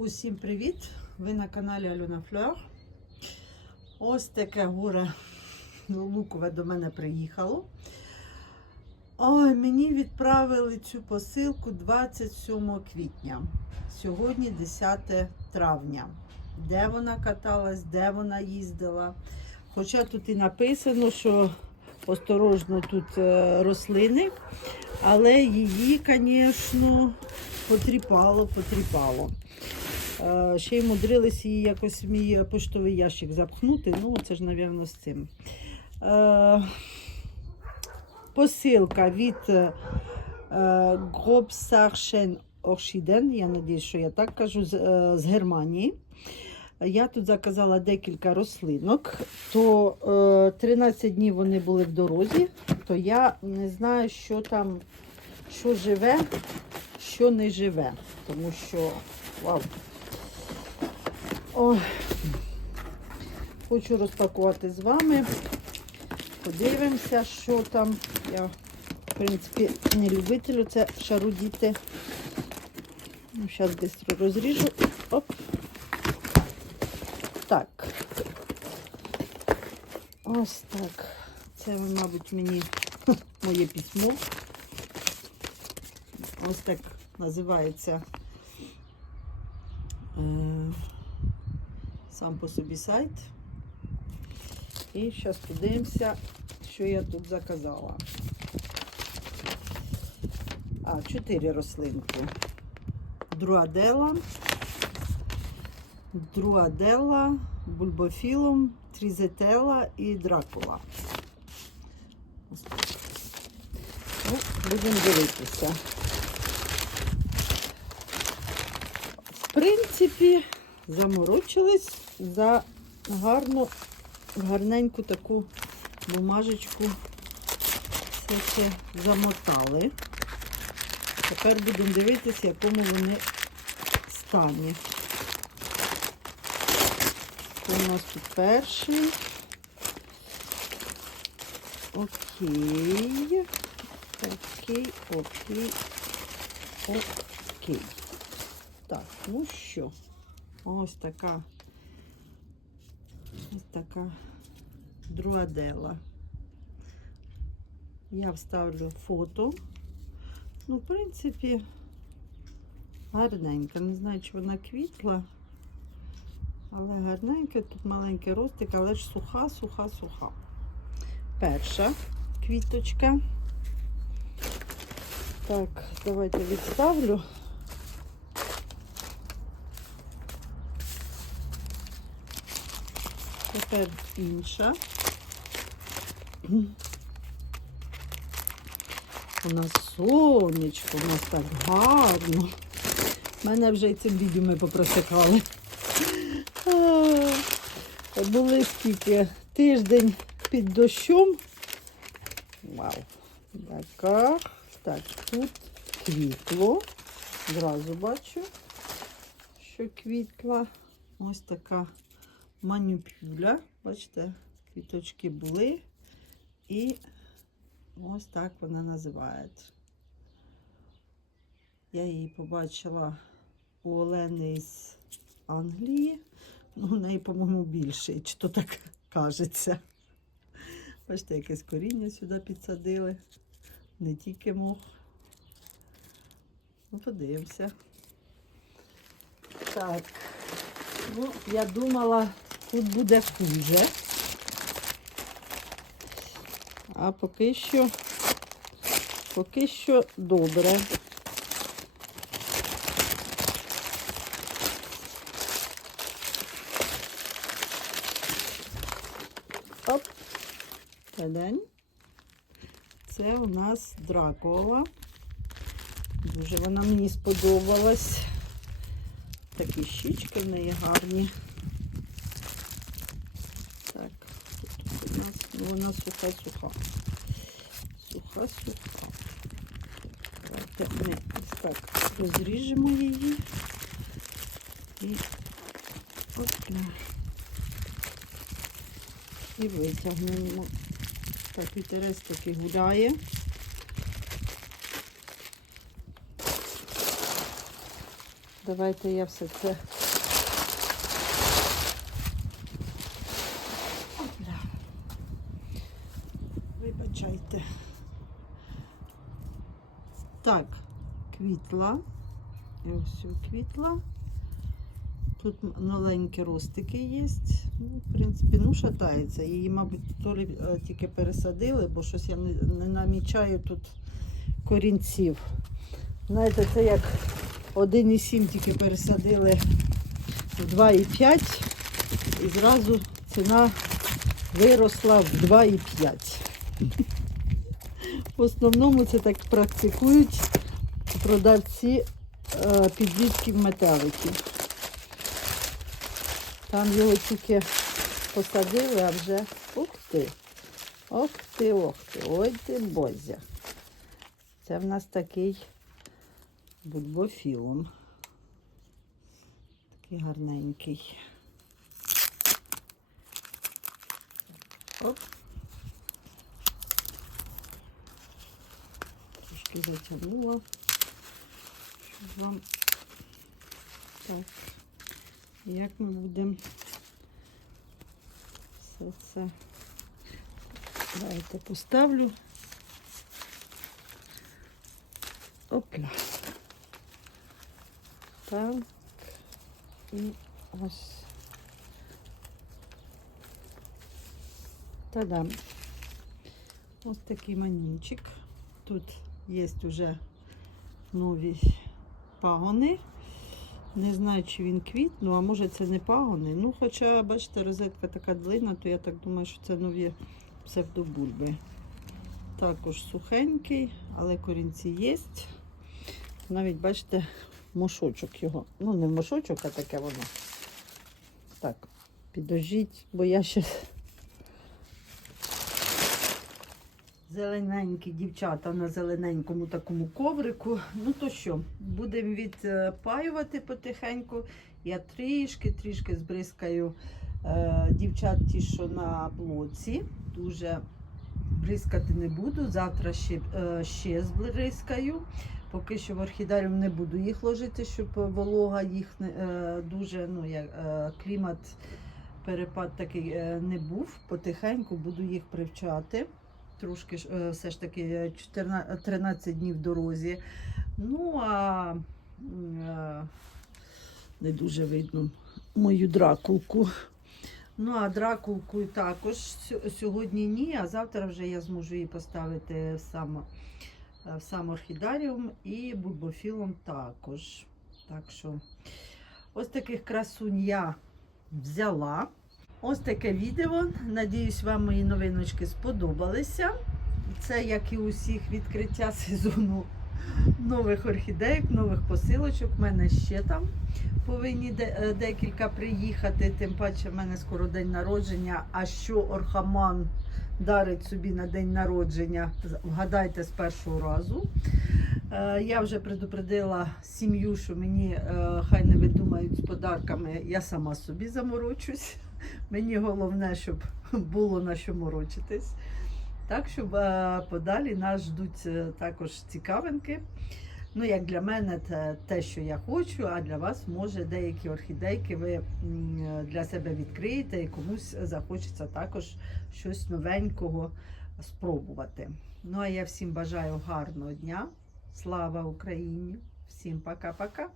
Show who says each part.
Speaker 1: Усім привіт! Ви на каналі Альона Флер. Ось таке горе лукове до мене приїхало. Ой, мені відправили цю посилку 27 квітня. Сьогодні 10 травня. Де вона каталась, де вона їздила. Хоча тут і написано, що осторожно тут е, рослини, але її, звісно, потріпало, потріпало. Е, Ще й мудрились її якось в мій поштовий ящик запхнути. Ну, це ж, мабуть, з цим. Е, Посилка від е, Гробсаршен Оршіден. Я надіюсь, що я так кажу, з, Германії. Я тут заказала декілька рослинок, то е, 13 днів вони були в дорозі, то я не знаю, що там, що живе, що не живе. Тому що, вау. Ой. Хочу розпакувати з вами. Подивимося, що там. Я, в принципі, не любителю це шарудіти. Ну, зараз швидко розріжу. Оп. Так. Ось так. Це, мабуть, мені моє письмо. Ось так називається е, сам по собі сайт. І зараз подивимося, що я тут заказала. А, чотири рослинки. Друадела, Друадела, Бульбофілум, Трізетела і Дракула. Ну, будемо дивитися. В принципі, заморочились за гарну, гарненьку таку бумажечку. Все це замотали. Тепер будемо дивитися, якому вони стані. Це у нас тут перший. Окей. Окей, окей, окей. Так, ну що, ось така, ось така друадела. Я вставлю фото. Ну, в принципі, гарненька. Не знаю, чи вона квітла, але гарненька. Тут маленький ростик, але ж суха, суха, суха. Перша квіточка. Так, давайте відставлю. Тепер інша. У нас сонечко, у нас так гарно. Мене вже і цим відео ми попросихали. А, Були скільки тиждень під дощом. Вау. Така. Так, тут квітло. Зразу бачу, що квітла. Ось така манюпюля. Бачите, квіточки були. І ось так вона називається. Я її побачила у Олени з Англії. Ну, у неї, по-моєму, більше, чи то так кажеться. Бачите, якесь коріння сюди підсадили. Не тільки мох. Ну, подивимося. Так. Ну, я думала, тут буде хуже. А поки що, поки що добре. Оп. Та-дань. Це у нас дракула. Дуже вона мені сподобалась. Такі щічки в неї гарні. Так, тут у нас ну, вона суха-суха. Суха-суха. Давайте ми ось так розріжемо її. І опля. І витягнемо. Так, вітерець таки гуляє. Давайте я все це. Опля. Вибачайте. Так, квітла. Ось квітла. Тут маленькі ростики є. Ну, в принципі, ну шатається. Її, мабуть, то лі е, тільки пересадили, бо щось я не, не намічаю тут корінців. Знаєте, це як 1,7 тільки пересадили в 2,5 і зразу ціна виросла в 2,5. В основному це так практикують продавці е, підлітків метеликів. Там його тільки посадили, а вже ух ти, ох ти, ох ти, ой ти бозя. Це в нас такий бульбофілум. Такий гарненький. Оп. Трошки затягнула. Щоб вам так. Як ми будемо все це. Давайте поставлю. Опля. Так. І ось. Та-дам. Ось такий манінчик. Тут є вже нові пагони. Не знаю, чи він квітнув, а може це не пагони. Ну, хоча, бачите, розетка така длинна, то я так думаю, що це нові псевдобульби. Також сухенький, але корінці є. Навіть, бачите, мошочок його. Ну, не мошочок, а таке воно. Так, підожіть, бо я ще зелененькі дівчата на зелененькому такому коврику. Ну то що, будемо відпаювати потихеньку. Я трішки, трішки збризкаю е, дівчат ті, що на блоці. Дуже бризкати не буду. Завтра ще, е, ще збризкаю. Поки що в орхідаріум не буду їх ложити, щоб волога їх е, дуже, ну, як, е, клімат, перепад такий е, не був. Потихеньку буду їх привчати. Трошки е, все ж таки е, 14, 13 днів в дорозі. Ну, а е, не дуже видно мою дракулку. Ну, а дракулку також сьогодні ні, а завтра вже я зможу її поставити в сам, е, в сам орхідаріум і бульбофілом також. Так що ось таких красунь я взяла. Ось таке відео. Надіюсь, вам мої новиночки сподобалися. Це, як і усіх, відкриття сезону нових орхідеїк, нових посилочок. У мене ще там повинні е, декілька приїхати. Тим паче, в мене скоро день народження. А що Орхаман дарить собі на день народження? Вгадайте з першого разу. Е, Я вже предупредила сім'ю, що мені е, хай не видумають з подарками, я сама собі заморочусь. Мені головне, щоб було на що морочитись. Так, щоб е, подалі нас ждуть е, також цікавинки. Ну, як для мене, це те, що я хочу, а для вас, може, деякі орхідейки ви для себе відкриєте і комусь захочеться також щось новенького спробувати. Ну, а я всім бажаю гарного дня. Слава Україні! Всім пока-пока!